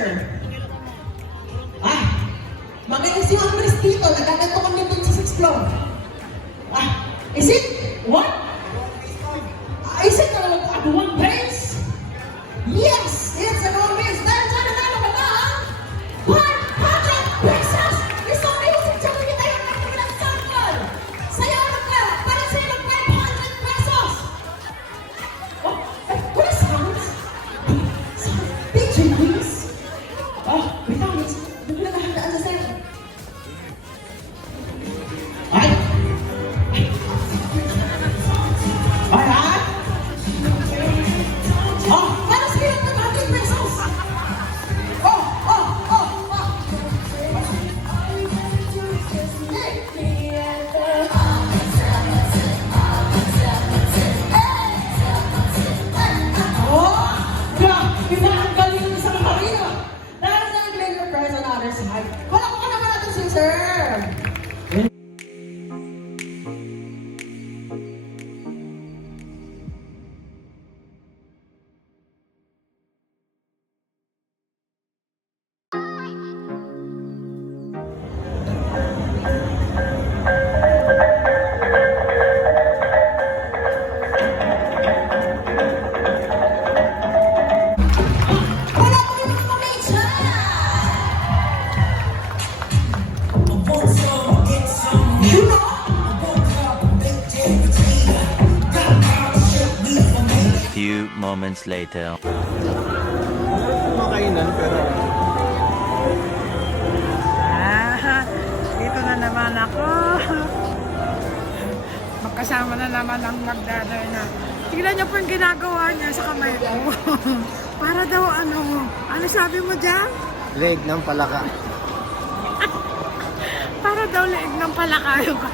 sir? Ah, magaling si Andres dito. Nagaganto kami dun sa 6th floor. Ah, is it? What? Is it at one place? Yes, it's at one place. Dahil sa nanalo ka na, 100 pesos! Isang music champion tayo ng Pinas Sample! Sayaw na ka! Para sa'yo ng 500 pesos! Oh, what is sounds? DJ, please! Oh, wait lang, hindi na nahandaan sa sa'yo. Ay! Alright! Oh, para sa'yo ng 500 pesos! Oh! Wala ko naman natin si sir! Wala ko yung mga mecha! You know? Few moments later. Makainan pero Dito na naman ako. Magkasama na naman ang magdaday na. Tignan niyo po yung ginagawa niya sa kamay ko. Para daw ano sabi mo dyan? leg ng palaka. Para daw leeg ng palakayo ka.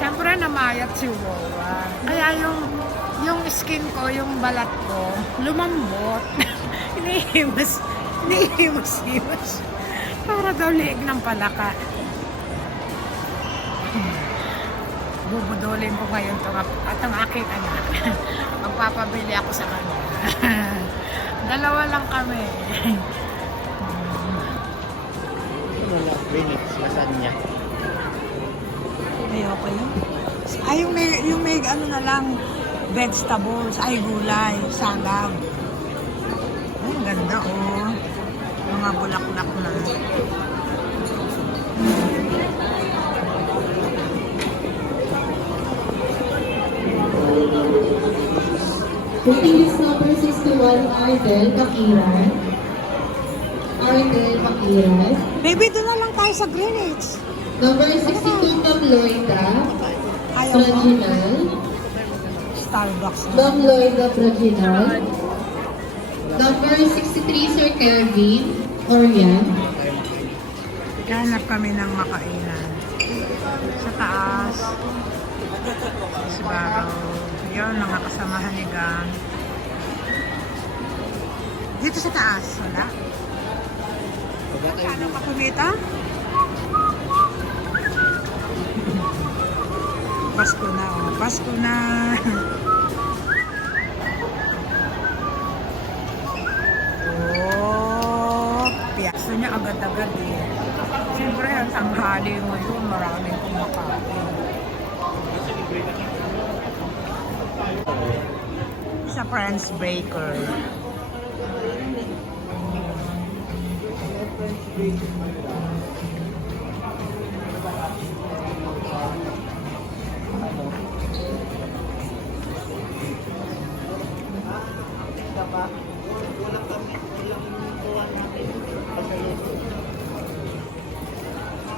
Siyempre namayat si Wawa. Kaya yung skin ko, yung balat ko, lumambot. Inihimas. Para daw leeg ng palaka. Bubudulin ko ngayon at ang aking anak. Magpapabili ako sa kanya. Dalawa lang kami. Wala, Phoenix, lasagna. Ay, okay lang. Ay, yung may ano na lang, vegetables, ay gulay, salad. Ay, ang ganda, oh. Mga bulaklak na. Booking is number 61, Ardel Pakiran. Ardel Pakiran. Baby, doon na lang tayo sa Greenwich. Number 62, Ma'am Loida Ayaw mo? Praginal. Starbucks na. Ma'am Loida Praginal. Number 63, Sir Kelvin Orian. Hanap kami ng makainan. Sa taas. Sa Baro. Yun, mga kasamahan ni Gang. Dito sa taas, wala? Ano ka kumita? Pasko na, oh. Pasko na. Oh, piyasa niya agad-agad eh. Siyempre, ang tanghali mo yun, maraming kumakain. Sa Franz Baker.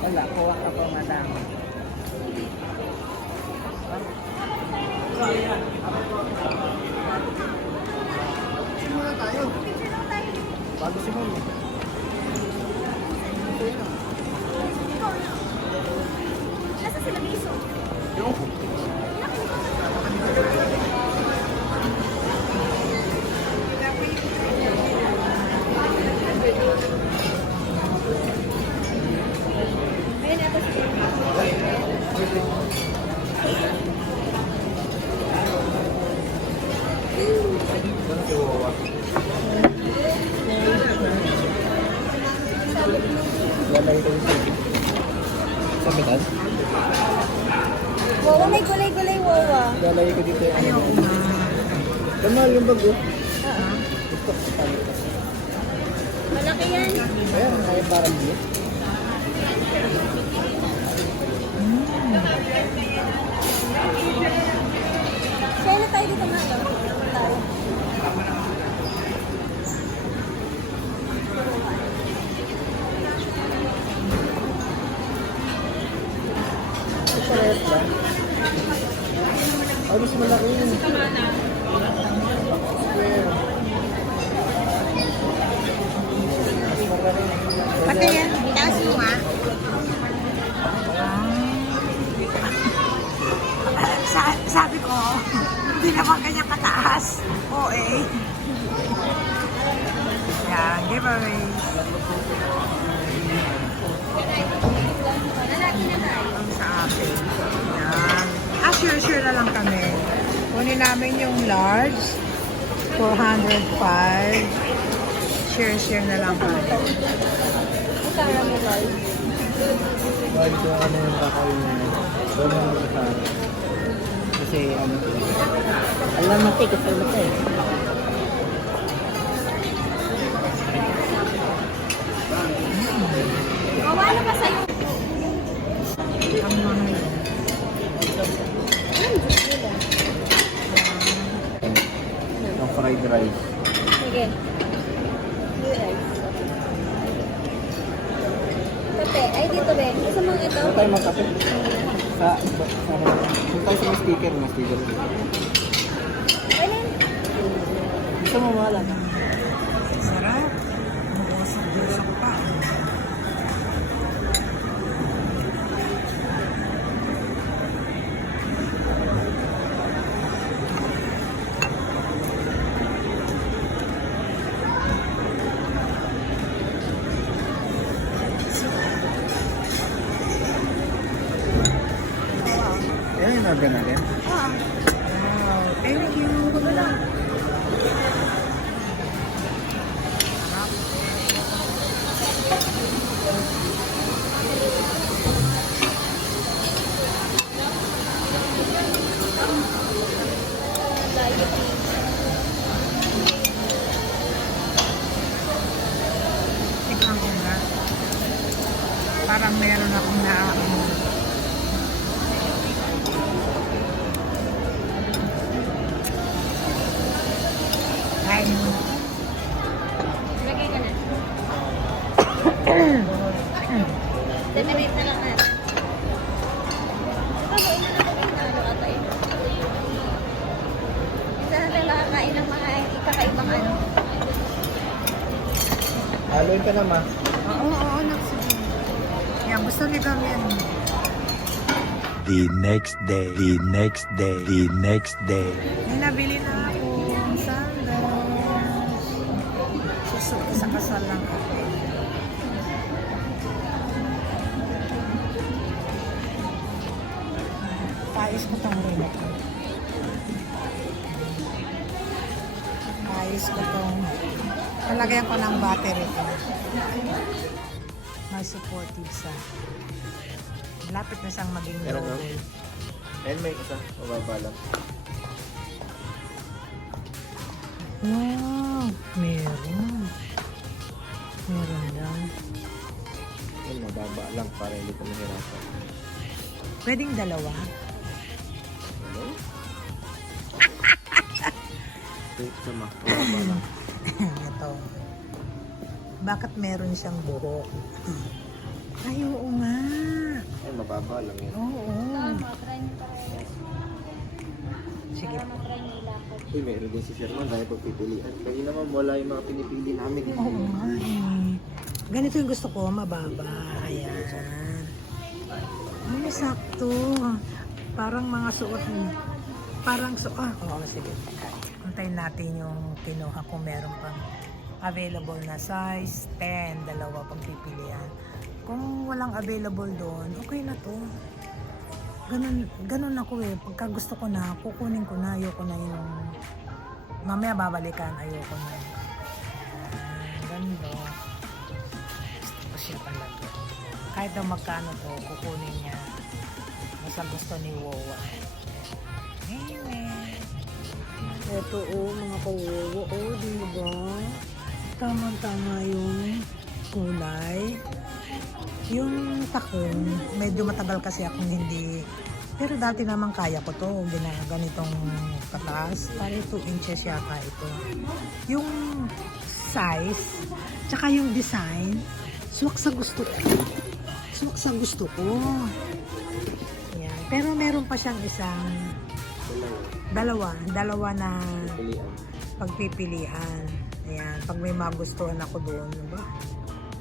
Wala, kuha ka po, madam. Muna tayo. Bago si Mom. Nasa sila miso? Yung Ayun, ito si Lalay ko dito. Sa metal? Wawa, may gulay-gulay, wawa. Lalay ko dito yung ano. Kamahal yung bago. Gusto ko sa Malaki yan. Ayan, ay parang blue. Kaya na tayo dito nga, no? Tayo. Parehas lang. Ay, mas malaki yun. Square. Mas malaki. Pati yan, taas mo nga. Sabi ko, hindi naman ganyan kataas. Oo eh. Yan, giveaway. Lalaki na tayo. Sa akin. Yan. Sure na lang kami. Kunin namin yung large. 405. Share na lang kami. Caramel. Bakit ko ano yung kakawin mo? Doon mo sa kasi ano. Alam natin kasi ano eh. Wawa, ano ba sa'yo? Ang mga yun. Yung fried rice. Sige. May rice. Kape. Ay, dito, Ben. Gusto mong ito? Ano tayo magkape? Kung tayo sa sticker, may sticker. Ano? Gusto mo mahala? Sarap. Mabusog din sa pa. Ayan yung order natin. Wow, thank you. Tikman ko na. Parang meron akong naaamoy. Kain mo. Lagay ka na. Decorate na lang natin. Babain na natin yung ano ka tayo. Isa natin makakain ng mga ikakaibang ano. Haloy ka naman. Oo, nagsige. Yan, gusto ni Gam yan. The next day, the next day, the next day. May nabili na ako. Sandals. Susuko sa kasal lang ako. Pais ko tong rin. Pais ko tong. Talagyan ko ng battery ko. May supportive sa. Malapit na siyang maging Meron logo. Ayan may isa. Mababa lang. Wow, meron. Meron lang. Ayan, mababa lang para hindi ka mahirapan. Pwedeng dalawa. Hello? Wait, sama. Mababa lang. Ito. Bakit meron siyang buhok? Ay, oo nga. Ay, mababa lang yan. Oo. Try nyo tayo. Sige. Try nyo ilakad. Uy, meron din si Sherman dahil pagpipilian. Kanina naman wala yung mga pinipili namin. Oo nga eh. Ganito yung gusto ko, mababa. Ayan. Ay, sakto. Parang mga suot. Parang suot. Oo, sige. Antayin natin yung kinuha kung meron pang available na size. 10, dalawa pang pipilian. Kung walang available doon, okay na to. Ganun ako eh. Pagka gusto ko na, kukunin ko na. Ayoko na yung mamaya babalikan. Ayoko na. Ganda. Gusto ko Kahit daw magkano to, kukunin niya. Basta gusto ni Wowa. Amen. Ito mga kawowo. Diba? Tama-tama yung kulay. Yung takong, medyo matagal kasi akong hindi. Pero dati naman kaya ko to. Ganitong katas. Parang 2 inches yata ito. Yung size, tsaka yung design, suwak sa gusto ko. Suwak sa gusto ko. Yan. Pero meron pa siyang isang dalawa na pagpipilian. Ayan. Pag may magustuhan ako doon, ba?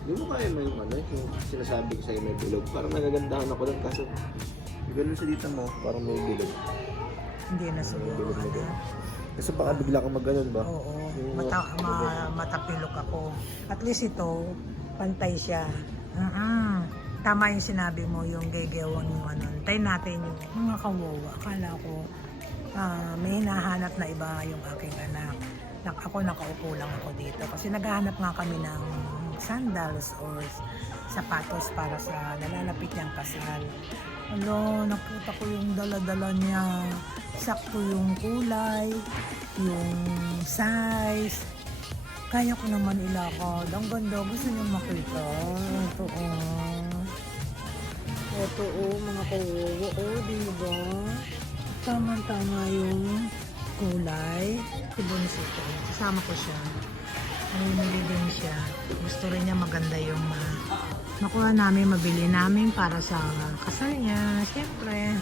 Hindi mo kaya may yung sinasabi ko sa'yo may bilog. Parang nagagandahan ako doon kaso ganun sa dito mo, parang may bilog. Hindi na siguro. Kasi baka bigla kang mag-ganon ba? Oo. Matapilok ako. At least ito, pantay siya. Tama yung sinabi mo, yung gegewang yung ano. Tayo natin yung mga kawawa. Akala ko, may hinahanap na iba yung aking anak. Ako nakaupo lang ako dito. Kasi naghahanap nga kami ng sandals or sapatos para sa nalalapit niyang kasal. Alo, nakita ko yung dala-dala niya. Sakto yung kulay, yung size. Kaya ko naman ilakad. Ang ganda. Gusto niyo makita. Ito mga kawowo. Diba? Tama-tama yung kulay. Ibonus ito. Kasama ko siya. Namimili din siya. Gusto rin niya maganda yung nakuha namin, mabili namin para sa kasal niya. Siyempre.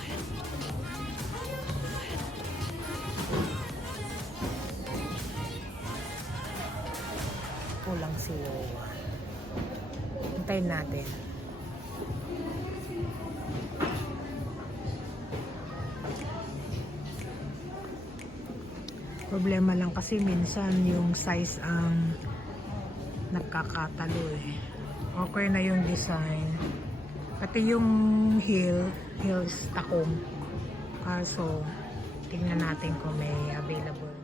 Kulang si Wowa. Hintayin natin. Problema lang kasi minsan yung size ang nagkakatalo eh. Okay na yung design. Pati yung heels takong. So, tingnan natin kung may available.